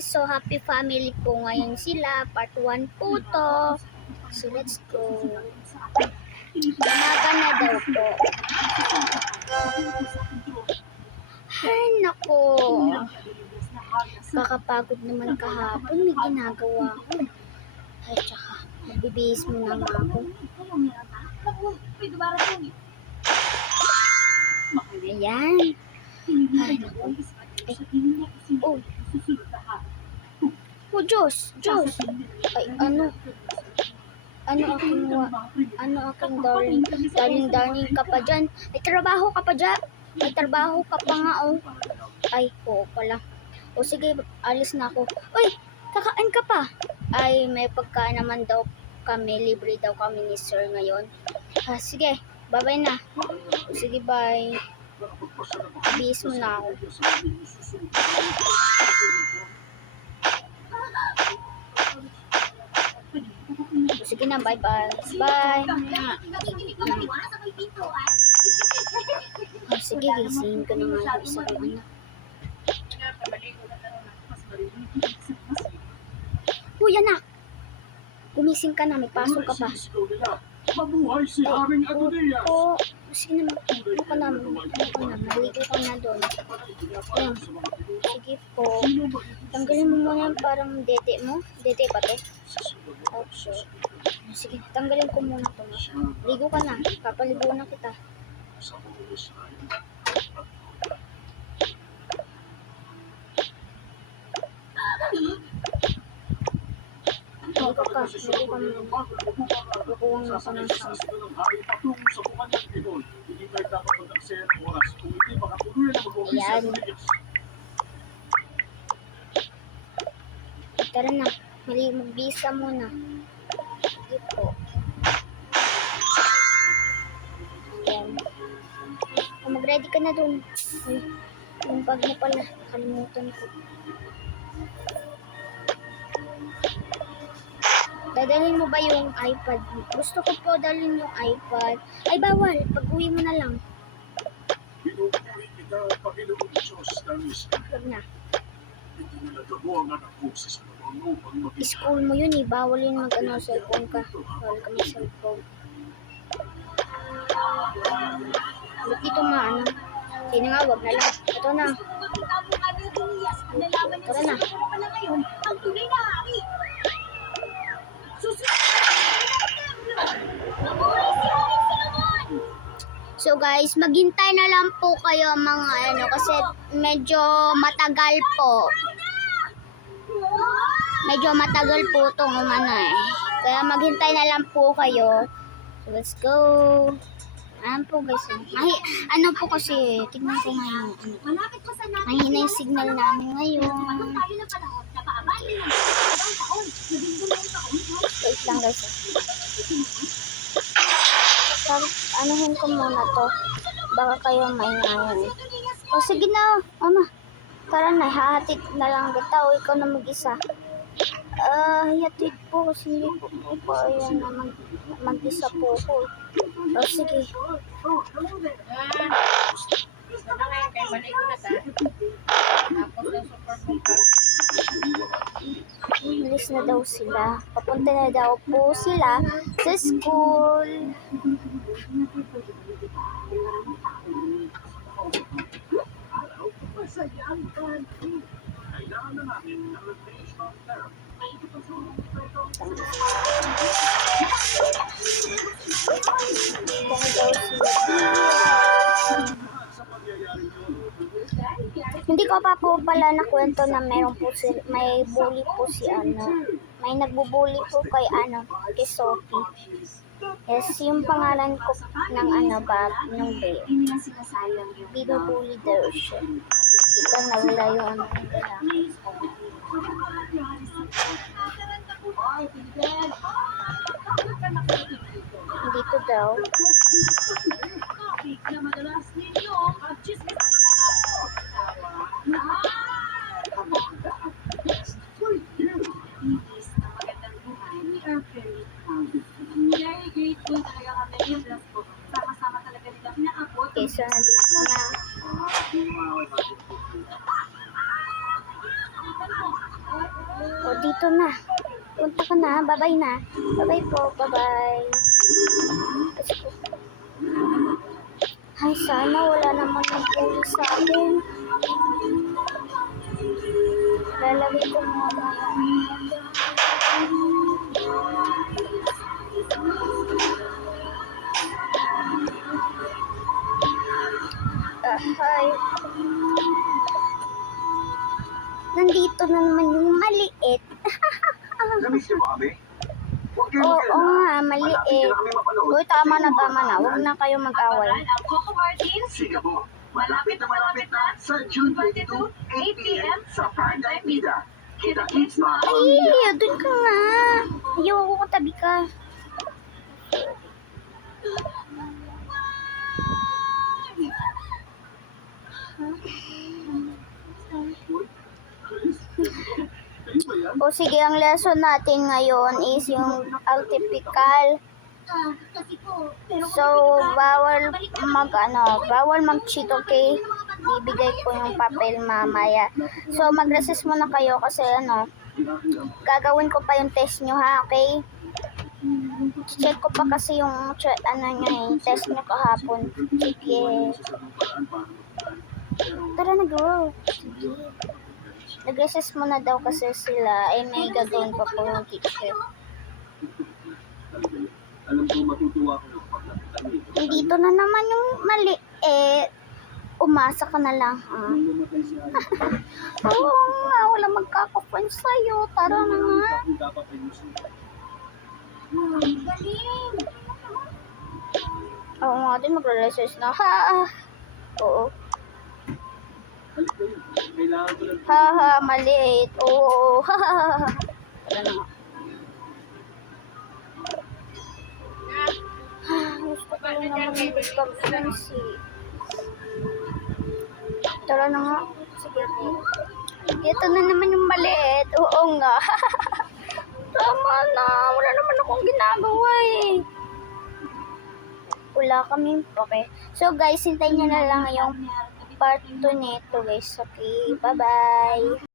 guys, so happy family po ngayon sila. Part 1 po to. So let's go. Umaga na daw po. Ay nako. Kakapagod naman kahapon. May ginagawa ko. Ay tsaka, magbibihis muna nga ako. Ayan. Ay nako. Oh. Oh, Diyos. Ay, ano aking darling ka pa dyan. May trabaho ka pa dyan. May trabaho ka pa nga, oh. Ay, oo pala. O sige, alis na ako. Uy, kakain ka pa. Ay, may pagkain naman daw kami. Libre daw kami ni sir ngayon. Sige, bye-bye na. O sige, bye. Bihis mo na ako. Sige na, bye-bye. Bye. Sige, gisingin ko na nga yung isa kong anak. Uy, anak! Gumising ka na, may pasok ka pa. Mabuhay si Haring Adonias. Oo, sige na, maligo ka na doon. Ayan, sige po. Tanggalin mo muna yung parang dede mo. Dede ba to? Okay. Sige, tanggalin ko muna ito. Ligo ka na, papaligo na kita. Ligo ka muna. Lukuwang na sa nasa. Ayan. Tara na, magbisa muna. Sige po. Ayan. Mag-ready ka na dun. Uy, yung bag mo pala, kalimutan ko. Dadalhin mo ba yung iPad? Gusto ko po dalhin yung iPad. Ay, bawal. Pag-uwi mo na lang. Pinupuri kita, Panginoong Diyos ng Israel. Huwag na. Hindi nilagabo ang anak ko sa salaman mo ang maging School mo yun eh. Bawal yun cellphone ka. Bawal ka mag-cellphone. Ba't dito maano? Sige nga, wag na lang. Ito na. Tara na. So guys, maghintay na lang po kayo mga kasi medyo matagal po. Medyo matagal po itong Kaya maghintay na lang po kayo. So let's go. Ayan po guys. Po kasi, tignan ko ngayon. Mahina yung signal namin ngayon. Wait lang guys. Anuhin ko muna to. Baka kayo maingayan. O sige na. Tara na. Hahatid na lang kita. O ikaw na mag-isa. Hihatid po kasi hindi po po. Ayan na mag-isa po ko. O sige. Bilis na daw sila. Papunta na daw po sila sa school. Hindi ko pa po pala nakwento na may bully po may nagbubully po kay Sophie. Yes, yung pangalan ko ng ng Bea. Binubully daw siya. Ikaw nawala yung dito daw. Okay, so nandito na. dito na. Punta ka na. Bye-bye na. Bye-bye po. Bye-bye. Let's go. Ay, sana wala naman ng pulis sa akin. Lalagay ko mamaya. Ay. Nandito na naman yung maliit. Namiss niyo ba kami? Huwag kayo Oo mag-alala. nga, Malapit maliit. na kami mapanood Uy, sa tama na, inyong tama na. mga Huwag na kayo mag-away. Ang Coco Martins, Singapore. Malapit na sa June 22, 8 p.m. sa Primetime Vida. Kita-kits mga Ay, doon ka nga. Ayoko ko, tabi ka. O sige, ang lesson natin ngayon is yung atypical. So, bawal mag-cheat, okay? Bibigay ko yung papel mamaya. So, mag-resist muna kayo kasi gagawin ko pa yung test nyo, ha, okay? Check ko pa kasi yung test nyo kahapon. Sige. Tara na, go. Sige. Nag-resist muna daw kasi sila ay may gagawin pa po yung teacher. Alam ko matutuwa ko pag nakita niyo. Dito na naman yung maliit. Umasa ka na lang, ha? Namatay si Ate. Oo nga, wala magkakapon sa'yo. Tara na nga. Dapat ay gusto. Oo nga, din magre-resist na. Ha? Oo. Halik na yun. Kailangan ko lang. Ha, maliit. Oo. Ha. Tara na nga. Gusto ko lang naman yung pag-fancy. Tara na nga. Sige. Ito na naman yung maliit. Oo nga. Tama na. Wala naman akong ginagawa eh. Wala kami. Okay. So guys, hintayin nyo na lang yung part 2 nito guys. Okay. Bye-bye.